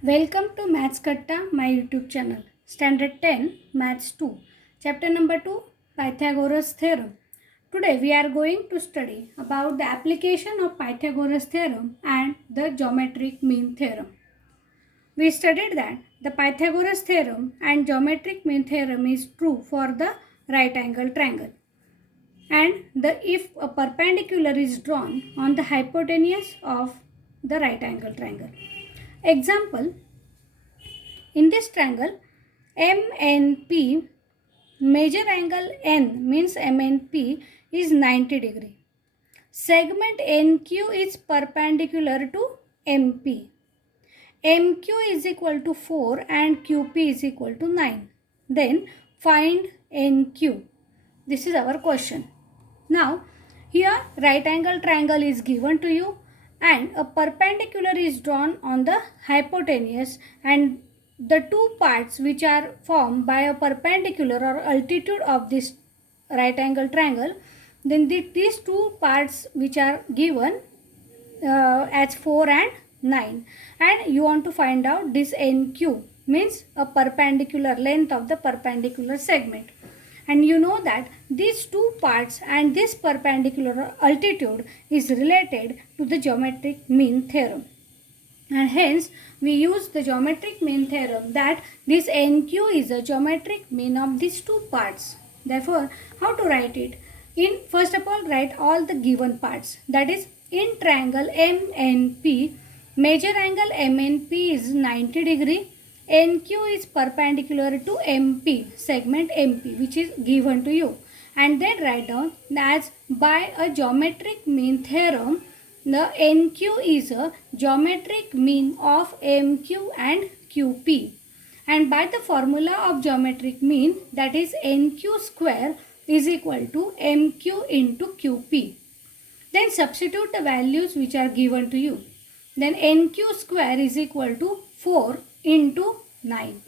Welcome to Maths Katta, my YouTube channel. Standard 10, Maths 2. Chapter number 2, Pythagoras Theorem. Today we are going to study about the application of Pythagoras Theorem and the geometric mean theorem. We studied that the Pythagoras Theorem and geometric mean theorem is true for the right angle triangle. And if a perpendicular is drawn on the hypotenuse of the right angle triangle. Example, in this triangle, MNP, major angle N means MNP is 90 degree. Segment NQ is perpendicular to MP. MQ is equal to 4 and QP is equal to 9. Then find NQ. This is our question. Now, here right angle triangle is given to you and a perpendicular is drawn on the hypotenuse, and the two parts which are formed by a perpendicular or altitude of this right angle triangle, then these two parts which are given as 4 and 9, and you want to find out this NQ means a perpendicular length of the perpendicular segment. And you know that these two parts and this perpendicular altitude is related to the geometric mean theorem. And hence we use the geometric mean theorem that this NQ is a geometric mean of these two parts. Therefore, how to write it? First of all, write all the given parts. That is, in triangle MNP, major angle MNP is 90 degree. NQ is perpendicular to MP, segment MP, which is given to you. And then write down as by a geometric mean theorem, the NQ is a geometric mean of MQ and QP. And by the formula of geometric mean, that is NQ square is equal to MQ into QP. Then substitute the values which are given to you. Then NQ square is equal to 4 into 9.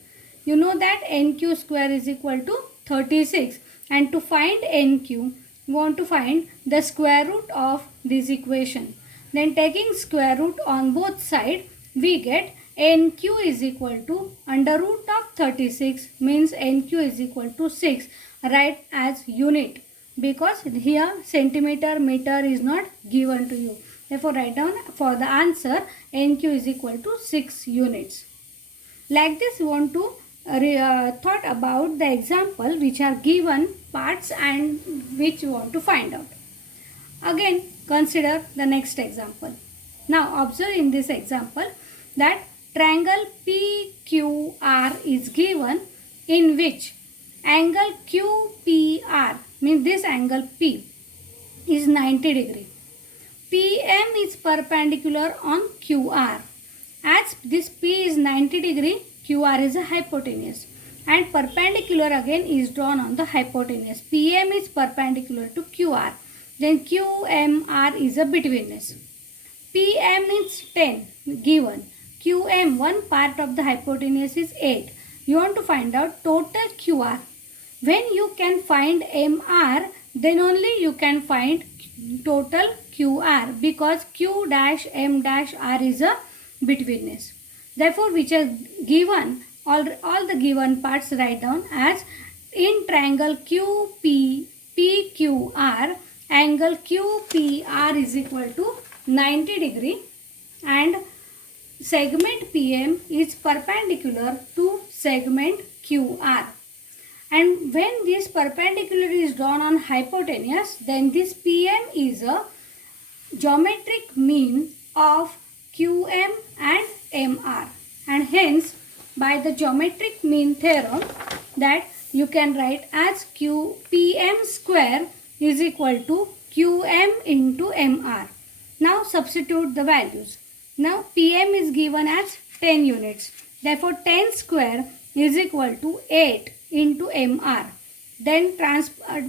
You know that NQ square is equal to 36. And to find NQ, you want to find the square root of this equation. Then taking square root on both sides, we get NQ is equal to under root of 36 means NQ is equal to 6. Write as unit because here centimeter, meter is not given to you. Therefore, write down for the answer NQ is equal to 6 units. Like this, we want to thought about the example which are given parts and which you want to find out. Again, consider the next example. Now, observe in this example that triangle PQR is given in which angle QPR means this angle P is 90 degree. PM is perpendicular on QR. As this P is 90 degree, QR is a hypotenuse and perpendicular again is drawn on the hypotenuse. PM is perpendicular to QR. Then QMR is a betweenness. PM is 10 given. QM, one part of the hypotenuse, is 8. You want to find out total QR. When you can find MR, then only you can find total QR because Q dash M dash R is a betweenness. Therefore, which are given, all the given parts write down as in triangle PQR, angle QPR is equal to 90 degree and segment PM is perpendicular to segment QR. And when this perpendicular is drawn on hypotenuse, then this PM is a geometric mean of QM and MR. And hence, by the geometric mean theorem, that you can write as PM square is equal to QM into MR. Now substitute the values. Now PM is given as 10 units. Therefore 10 square is equal to 8 into MR. Then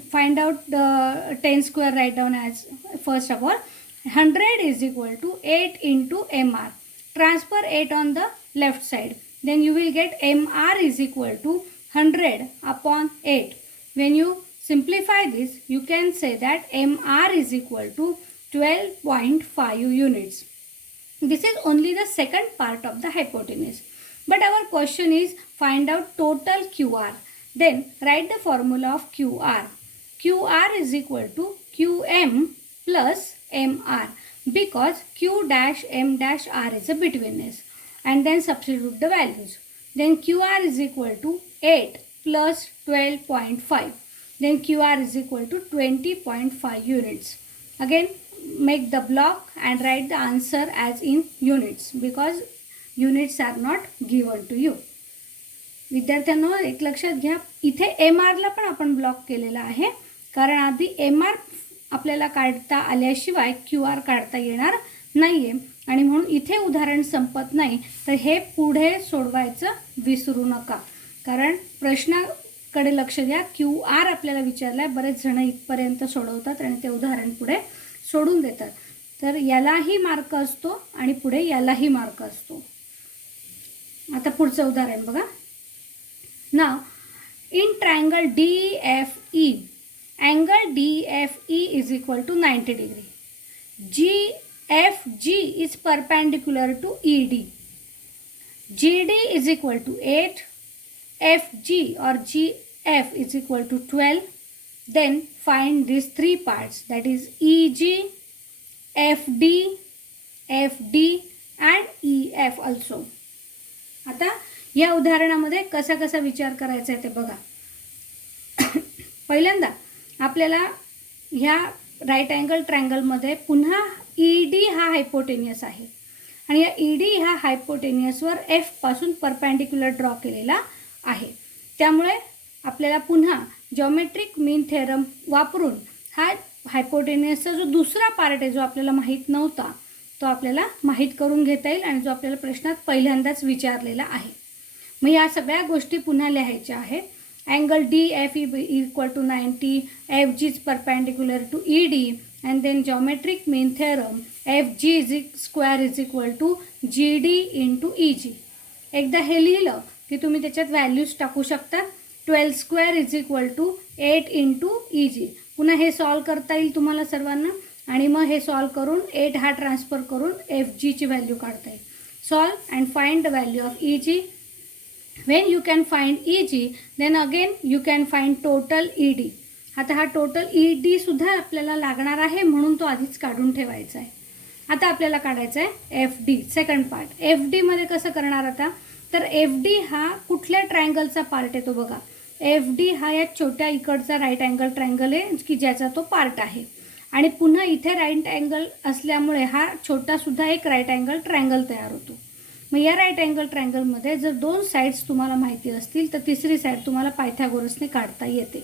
find out the 10 square, write down as first of all 100 is equal to 8 into MR. Transfer 8 on the left side. Then you will get MR is equal to 100 upon 8. When you simplify this, you can say that MR is equal to 12.5 units. This is only the second part of the hypotenuse. But our question is find out total QR. Then write the formula of QR. QR is equal to QM plus MR, because Q dash M dash R is a betweenness, and then substitute the values. Then QR is equal to 8 plus 12.5. Then QR is equal to 20.5 units. Again make the block and write the answer as in units, because units are not given to you. विद्यार्थ्यांनो एक लक्षात घ्या, इथे MR ला पण आपण ब्लॉक केलेला आहे, कारण आधी MR आपल्याला काढता आल्याशिवाय QR काढता येणार नाहीये, आणि म्हणून इथे उदाहरण संपत नाही. तर हे पुढे सोडवायचं विसरू नका, कारण प्रश्नाकडे लक्ष द्या. QR आपल्याला विचारलाय, बरेच जण इथपर्यंत सोडवतात आणि ते उदाहरण पुढे सोडून देतात. तर यालाही मार्क असतो आणि पुढे यालाही मार्क असतो. आता पुढचं उदाहरण बघा. Now in triangle DFE, angle DFE is equal to 90 degree. GFG is perpendicular to ED. GD is equal to 8. FG or GF is equal to 12. Then find these three parts, that is EG, FD, FD and EF also. आता या उदाहरणामध्ये कसा कसा विचार करायचा आहे ते बघा. पहिल्यांदा आपल्याला ह्या राईट अँगल ट्रायंगलमध्ये पुन्हा ED हा हायपोटेनियस आहे, आणि या ED ह्या हायपोटेनियसवर F पासून परपेंडिक्युलर ड्रॉ केलेला आहे. त्यामुळे आपल्याला पुन्हा जॉमेट्रिक मीन थेरम वापरून हा हायपोटेनियसचा जो दुसरा पार्ट आहे, जो आपल्याला माहीत नव्हता, तो आपल्याला माहीत करून घेता येईल, आणि जो आपल्याला प्रश्नात पहिल्यांदाच विचारलेला आहे. मग या सगळ्या गोष्टी पुन्हा लिहायच्या आहेत. Angle DFE equal to 90, FG is perpendicular to ED, and then geometric mean theorem FG square is equal to GD into EG. एकदा हे लिहिलं की तुम्ही त्याच्यात व्हॅल्यूज टाकू शकता. 12 square is equal to 8 into EG. पुन्हा हे सॉल्व करता येईल तुम्हाला सर्वांना, आणि मग हे सॉल्व करून 8 हा ट्रान्सफर करून FG ची व्हॅल्यू काढता येईल. Solve and find the value of EG. When you can find EG, then again you can find total ED. आता हा टोटल ED सुद्धा आपल्याला लागणार आहे, म्हणून तो आधीच काढून ठेवायचा आहे. आता आपल्याला काढायचा आहे FD, सेकंड पार्ट. FD मध्ये कसं करणार आता, तर FD हा कुठल्या ट्रायंगलचा पार्ट आहे तो बघा. FD हा या छोट्या इकडचा राईट अँगल ट्रायंगल आहे की ज्याचा तो पार्ट आहे, आणि पुन्हा इथे राईट अँगल असल्यामुळे हा छोटा सुद्धा एक राईट अँगल ट्रायंगल तयार होतो. मग या राईट अँगल ट्रायंगलमध्ये जर दोन साईड्स तुम्हाला माहिती असतील तर तिसरी साईड तुम्हाला पायथागोरसने काढता येते.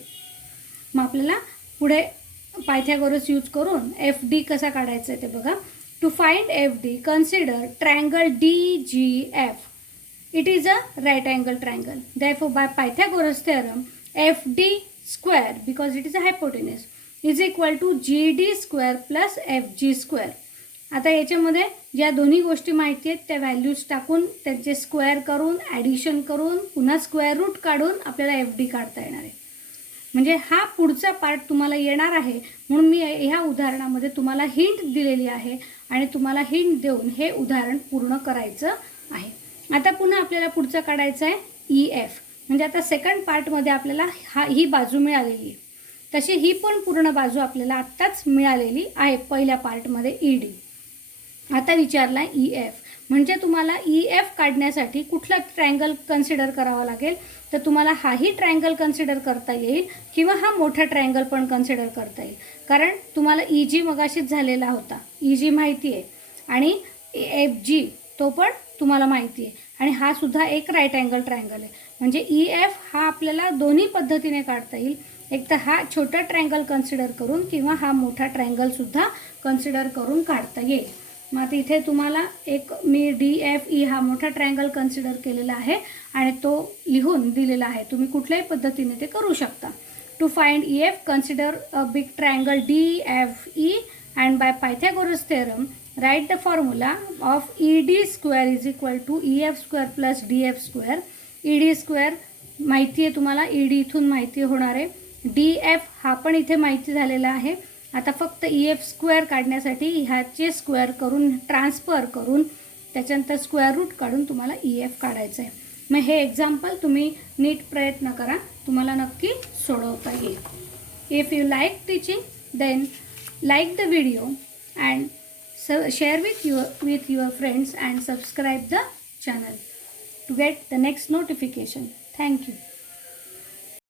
मग आपल्याला पुढे पायथागोरस यूज करून FD कसा काढायचा आहे ते बघा. To find FD consider triangle DGF. It is a right angle triangle. Therefore by Pythagoras theorem FD square, because it is a hypotenuse, is equal to GD square plus FG square. आता याच्यामध्ये ज्या दोन्ही गोष्टी माहिती आहेत त्या व्हॅल्यूज टाकून त्यांचे स्क्वेअर करून ॲडिशन करून पुन्हा स्क्वेअर रूट काढून आपल्याला FD काढता येणार आहे. म्हणजे हा पुढचा पार्ट तुम्हाला येणार आहे, म्हणून मी ह्या उदाहरणामध्ये तुम्हाला हिंट दिलेली आहे आणि तुम्हाला हिंट देऊन हे उदाहरण पूर्ण करायचं आहे. आता पुन्हा आपल्याला पुढचं काढायचं आहे EF. म्हणजे आता सेकंड पार्टमध्ये आपल्याला ही बाजू मिळालेली आहे, तशी ही पण पूर्ण बाजू आपल्याला आत्ताच मिळालेली आहे पहिल्या पार्टमध्ये ED. आता विचारला EF. म्हणजे तुम्हाला EF काढण्यासाठी कुठला ट्रायंगल कन्सिडर करावा लागेल, तर तुम्हाला हाही ट्रायंगल कन्सिडर करता येईल किंवा हा मोठा ट्रायंगल पण कन्सिडर करता येईल, कारण तुम्हाला EG मगाशीच झालेला होता. EG माहिती आहे आणि FG तो पण तुम्हाला माहिती आहे, आणि हा सुद्धा एक राईट अँगल ट्रायंगल आहे. म्हणजे EF हा आपल्याला दोन्ही पद्धतीने काढता येईल. एक तर हा छोटा ट्रायंगल कन्सिडर करून किंवा हा मोठा ट्रायंगल सुद्धा कन्सिडर करून काढता येईल. मग आता इथे तुम्हाला एक मी DFE हा मोठा ट्रायंगल कन्सिडर केलेला आहे आणि तो लिहून दिलेला आहे. तुम्ही कुठल्याही पद्धतीने ते करू शकता. To find EF consider a big triangle DFE and by Pythagoras theorem write the formula of ED square is equal to EF square plus DF square. ED square माहिती आहे तुम्हाला, ED इथून माहिती होणार आहे. DF हा पण इथे माहिती झालेला आहे. आता फक्त EF स्क्वेअर काढण्यासाठी ह्याचे स्क्वेअर करून ट्रान्सफर करून त्याच्यानंतर स्क्वेअर रूट काढून तुम्हाला EF काढायचं आहे. मग हे एक्झाम्पल तुम्ही नीट प्रयत्न करा, तुम्हाला नक्की सोडवता येईल. If you like teaching then like the video and share with your friends and subscribe the channel to get the next notification. Thank you.